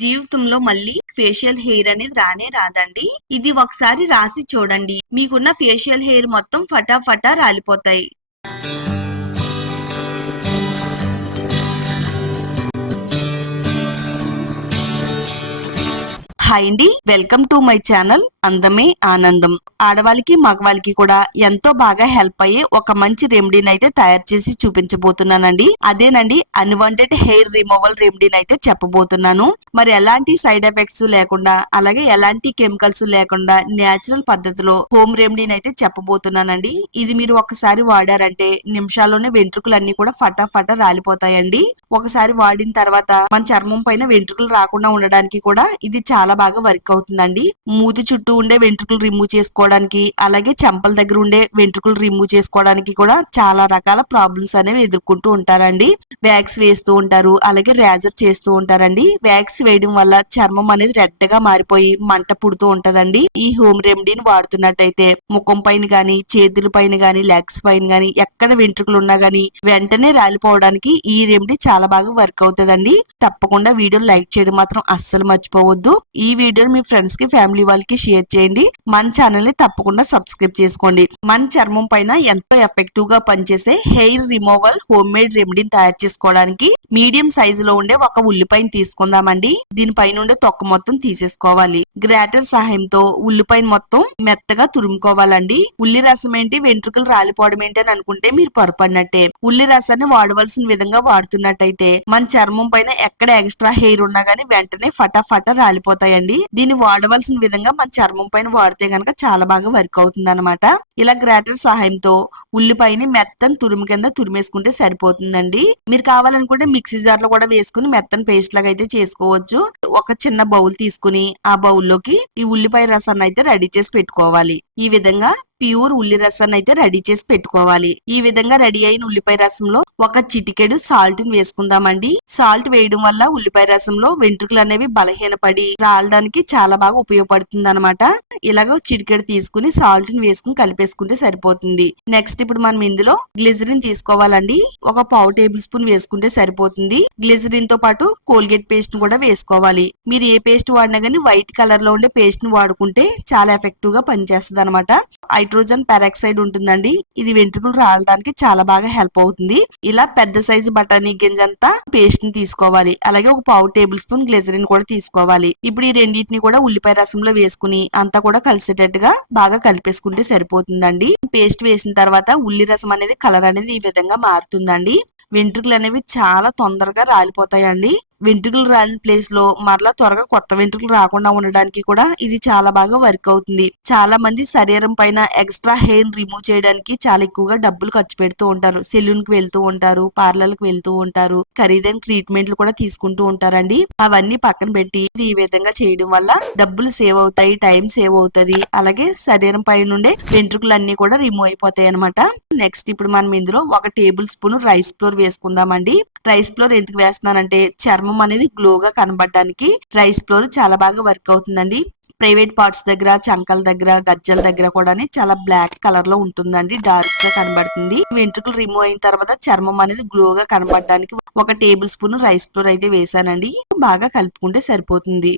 జీవితంలో మళ్ళీ facial hair అనేది రానే రాదండి. ఇది ఒకసారి రాసి చూడండి, మీకున్న ఫేషియల్ హెయిర్ మొత్తం ఫటాఫటా రాలిపోతాయి. హాయ్ అండి, వెల్కమ్ టు మై ఛానల్ అందమే ఆనందం. ఆడవాళ్ళకి మగవాళ్ళకి కూడా ఎంతో బాగా హెల్ప్ అయ్యే ఒక మంచి రెమెడీని అయితే తయారు చేసి చూపించబోతున్నానండి. అదేనండి అన్వాంటెడ్ హెయిర్ రిమూవల్ రెమెడీని అయితే చెప్పబోతున్నాను. మరి ఎలాంటి సైడ్ ఎఫెక్ట్స్ లేకుండా, అలాగే ఎలాంటి కెమికల్స్ లేకుండా నేచురల్ పద్ధతిలో హోమ్ రెమెడీని అయితే చెప్పబోతున్నానండి. ఇది మీరు ఒకసారి వాడారంటే నిమిషాల్లోనే వెంట్రుకలన్నీ కూడా ఫటాఫటా రాలిపోతాయండి. ఒకసారి వాడిన తర్వాత మన చర్మం పైన వెంట్రుకలు రాకుండా ఉండడానికి కూడా ఇది చాలా బాగా వర్క్ అవుతుందండి. మూతి చుట్టూ ఉండే వెంట్రుకలు రిమూవ్ చేసుకోవడానికి, అలాగే చెంపల దగ్గర ఉండే వెంట్రుకలు రిమూవ్ చేసుకోవడానికి కూడా చాలా రకాల ప్రాబ్లమ్స్ అనేవి ఎదుర్కొంటూ ఉంటారండి. వ్యాక్స్ వేస్తూ ఉంటారు, అలాగే రేజర్ చేస్తూ ఉంటారండి. వ్యాక్స్ వేయడం వల్ల చర్మం అనేది రెడ్ గా మారిపోయి మంట పుడుతూ ఉంటదండి. ఈ హోమ్ రెమెడీని వాడుతున్నట్టయితే ముఖం పైన గాని, చేతుల పైన గాని, లెగ్స్ పైన గాని ఎక్కడ వెంట్రుకలు ఉన్నా గాని వెంటనే రాలిపోవడానికి ఈ రెమెడీ చాలా బాగా వర్క్ అవుతుందండి. తప్పకుండా వీడియో లైక్ చేయడం మాత్రం అస్సలు మర్చిపోవద్దు. ఈ వీడియోని మీ ఫ్రెండ్స్ కి, ఫ్యామిలీ వాళ్ళకి షేర్ చేయండి. మన ఛానల్ ని తప్పకుండా సబ్స్క్రైబ్ చేసుకోండి. మన చర్మం పైన ఎంతో ఎఫెక్టివ్ గా పనిచేసే హెయిర్ రిమూవల్ హోమ్ మేడ్ రెమెడీని తయారు చేసుకోవడానికి మీడియం సైజు లో ఉండే ఒక ఉల్లిపాయని తీసుకుందామండి. దీనిపైన ఉండే తొక్క మొత్తం తీసేసుకోవాలి. గ్రేటర్ సహాయంతో ఉల్లిపాయని మొత్తం మెత్తగా తురుముకోవాలండి. ఉల్లి రసం ఏంటి, వెంట్రుకలు రాలిపోవడం ఏంటి అని అనుకుంటే మీరు పొరపడినట్టే. ఉల్లి రసాన్ని వాడవలసిన విధంగా వాడుతున్నట్టయితే మన చర్మం పైన ఎక్కడ ఎక్స్ట్రా హెయిర్ ఉన్నా గానీ వెంటనే ఫటాఫటా రాలిపోతాయండి. దీన్ని వాడవలసిన విధంగా మన చర్మం పైన వాడితే గనక చాలా బాగా వర్క్ అవుతుంది అనమాట. ఇలా గ్రేటర్ సహాయంతో ఉల్లిపాయని మెత్తని తురుము కింద తురిమేసుకుంటే సరిపోతుందండి. మీరు కావాలనుకుంటే మిక్సీ జార్ లో కూడా వేసుకుని మెత్తని పేస్ట్ లాగా అయితే చేసుకోవచ్చు. ఒక చిన్న బౌల్ తీసుకుని ఆ బౌల్లోకి ఈ ఉల్లిపాయ రసాన్ని అయితే రెడీ చేసి పెట్టుకోవాలి. ఈ విధంగా ప్యూర్ ఉల్లి రసాన్ని అయితే రెడీ చేసి పెట్టుకోవాలి. ఈ విధంగా రెడీ అయిన ఉల్లిపాయ రసంలో ఒక చిటికెడు సాల్ట్ ని వేసుకుందామండి. సాల్ట్ వేయడం వల్ల ఉల్లిపాయ రసంలో వెంట్రుకలు అనేవి బలహీనపడి రాలడానికి చాలా బాగా ఉపయోగపడుతుంది అనమాట. ఇలాగ చిటికెడు తీసుకుని సాల్ట్ ని వేసుకుని కలిపేసుకుంటే సరిపోతుంది. నెక్స్ట్ ఇప్పుడు మనం ఇందులో గ్లిజరిన్ తీసుకోవాలండి. ఒక పావు టేబుల్ స్పూన్ వేసుకుంటే సరిపోతుంది. గ్లిజరిన్ తో పాటు కోల్గేట్ పేస్ట్ ని కూడా వేసుకోవాలి. మీరు ఏ పేస్ట్ వాడినా గానీ వైట్ కలర్ లో ఉండే పేస్ట్ ని వాడుకుంటే చాలా ఎఫెక్టివ్ గా పనిచేస్తుంది అనమాట. హైడ్రోజన్ పెరాక్సైడ్ ఉంటుందండి. ఇది వెంట్రుకలు రాలడానికి చాలా బాగా హెల్ప్ అవుతుంది. ఇలా పెద్ద సైజు బఠానీ గింజంతా పేస్ట్ ని తీసుకోవాలి. అలాగే ఒక పావు టేబుల్ స్పూన్ గ్లిజరిన్ కూడా తీసుకోవాలి. ఇప్పుడు ఈ రెండింటిని కూడా ఉల్లిపాయ రసంలో వేసుకుని అంతా కూడా కలిసేటట్టుగా బాగా కలిపేసుకుంటే సరిపోతుందండి. పేస్ట్ వేసిన తర్వాత ఉల్లి రసం అనేది కలర్ అనేది ఈ విధంగా మారుతుందండి. వెంట్రుకలు అనేవి చాలా తొందరగా రాలిపోతాయండి. వెంట్రుకలు రాలిన ప్లేస్ లో మరలా త్వరగా కొత్త వెంట్రుకలు రాకుండా ఉండడానికి కూడా ఇది చాలా బాగా వర్క్ అవుతుంది. చాలా మంది శరీరం పైన ఎక్స్ట్రా హెయిర్ రిమూవ్ చేయడానికి చాలా ఎక్కువగా డబ్బులు ఖర్చు పెడుతూ ఉంటారు. సెలూన్ కి వెళ్తూ ఉంటారు, పార్లర్ కి వెళ్తూ ఉంటారు, ఖరీదైన ట్రీట్మెంట్లు కూడా తీసుకుంటూ ఉంటారండి. అవన్నీ పక్కన పెట్టి ఈ విధంగా చేయడం వల్ల డబ్బులు సేవ్ అవుతాయి, టైం సేవ్ అవుతుంది, అలాగే శరీరం పై నుండే వెంట్రుకలు అన్ని కూడా రిమూవ్ అయిపోతాయి అనమాట. నెక్స్ట్ ఇప్పుడు మనం ఇందులో ఒక టేబుల్ స్పూన్ రైస్ ఫ్లోర్ వేసుకుందామండి. రైస్ ఫ్లోర్ ఎందుకు వేస్తున్నానంటే చర్మం అనేది గ్లోగా కనబడడానికి రైస్ ఫ్లోర్ చాలా బాగా వర్క్ అవుతుందండి. ప్రైవేట్ పార్ట్స్ దగ్గర, చంకల దగ్గర, గజ్జల దగ్గర కూడా చాలా బ్లాక్ కలర్ లో ఉంటుందండి. డార్క్ గా కనబడుతుంది. వెంట్రుకలు రిమూవ్ అయిన తర్వాత చర్మం అనేది గ్లోగా కనబడడానికి ఒక టేబుల్ స్పూన్ రైస్ ఫ్లోర్ అయితే వేసానండి. బాగా కలుపుకుంటే సరిపోతుంది.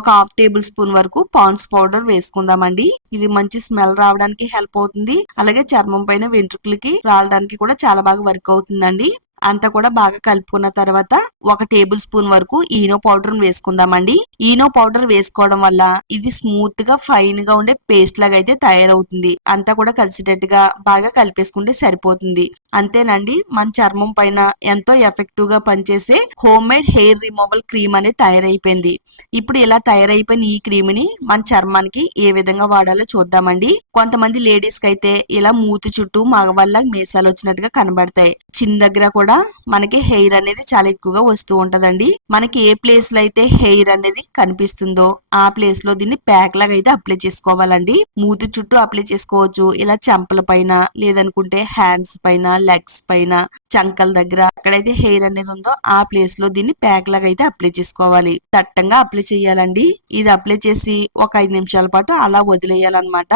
ఒక హాఫ్ టేబుల్ స్పూన్ వరకు పాండ్స్ పౌడర్ వేసుకుందామండి. ఇది మంచి స్మెల్ రావడానికి హెల్ప్ అవుతుంది. అలాగే చర్మం పైన వెంట్రుకలకి రావడానికి కూడా చాలా బాగా వర్క్ అవుతుందండి. అంతా కూడా బాగా కలుపుకున్న తర్వాత ఒక టేబుల్ స్పూన్ వరకు ఈనో పౌడర్ వేసుకుందామండి. ఈనో పౌడర్ వేసుకోవడం వల్ల ఇది స్మూత్ గా ఫైన్ గా ఉండే పేస్ట్ లాగా అయితే తయారవుతుంది. అంతా కూడా కలిసేటట్టుగా బాగా కలిపేసుకుంటే సరిపోతుంది. అంతేనండి, మన చర్మం పైన ఎంతో ఎఫెక్టివ్ గా పనిచేసే home made hair removal cream అనేది తయారైపోయింది. ఇప్పుడు ఇలా తయారైపోయిన ఈ క్రీమ్ ని మన చర్మానికి ఏ విధంగా వాడాలో చూద్దామండి. కొంతమంది లేడీస్ కి అయితే ఇలా మూతి చుట్టూ మగవాళ్ళ మీసాలు వచ్చినట్టుగా కనబడతాయి. చిన్న దగ్గర కూడా మనకి హెయిర్ అనేది చాలా ఎక్కువగా వస్తూ ఉంటదండి. మనకి ఏ ప్లేస్ లో అయితే హెయిర్ అనేది కనిపిస్తుందో ఆ ప్లేస్ లో దీన్ని ప్యాక్ లాగా అయితే అప్లై చేసుకోవాలండి. మూతి చుట్టూ అప్లై చేసుకోవచ్చు, ఇలా చెంపల పైన, లేదనుకుంటే హ్యాండ్స్ పైన, లెగ్స్ పైన, చంకల దగ్గర ఎక్కడైతే హెయిర్ అనేది ఉందో ఆ ప్లేస్ లో దీన్ని ప్యాక్ లాగా అయితే అప్లై చేసుకోవాలి. దట్టంగా అప్లై చేయాలండి. ఇది అప్లై చేసి ఒక 5 నిమిషాల పాటు అలా వదిలేయాలన్నమాట.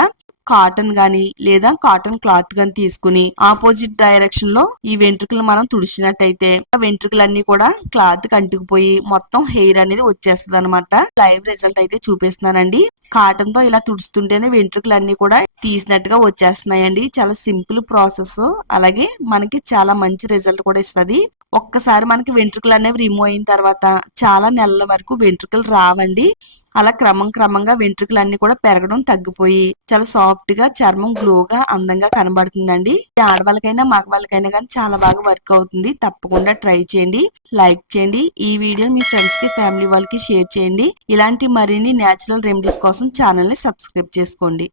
కాటన్ గాని లేదా కాటన్ క్లాత్ గాని తీసుకుని ఆపోజిట్ డైరెక్షన్ లో ఈ వెంట్రుకలు మనం తుడిచినట్టయితే ఆ వెంట్రుకలన్నీ కూడా క్లాత్ కి అంటుకుపోయి మొత్తం హెయిర్ అనేది వచ్చేస్తుంది అనమాట. లైవ్ రిజల్ట్ అయితే చూపిస్తున్నానండి. కాటన్ తో ఇలా తుడుస్తుంటేనే వెంట్రుకలన్నీ కూడా తీసినట్టుగా వచ్చేస్తున్నాయండి. చాలా సింపుల్ ప్రాసెస్, అలాగే మనకి చాలా మంచి రిజల్ట్ కూడా ఇస్తుంది. ఒక్కసారి మనకి వెంట్రుకలు అనేవి రిమూవ్ అయిన తర్వాత చాలా నెలల వరకు వెంట్రుకలు రావండి. అలా క్రమంగా వెంట్రుకలు అన్ని కూడా పెరగడం తగ్గిపోయి చాలా సాఫ్ట్ గా చర్మం గ్లోగా అందంగా కనబడుతుందండి. ఆడవాళ్ళకైనా మగవాళ్ళకైనా కానీ చాలా బాగా వర్క్ అవుతుంది. తప్పకుండా ట్రై చేయండి, లైక్ చేయండి. ఈ వీడియో మీ ఫ్రెండ్స్ కి ఫ్యామిలీ వాళ్ళకి షేర్ చేయండి. ఇలాంటి మరిన్ని నేచురల్ రెమెడీస్ కోసం ఛానల్ ని సబ్స్క్రైబ్ చేసుకోండి.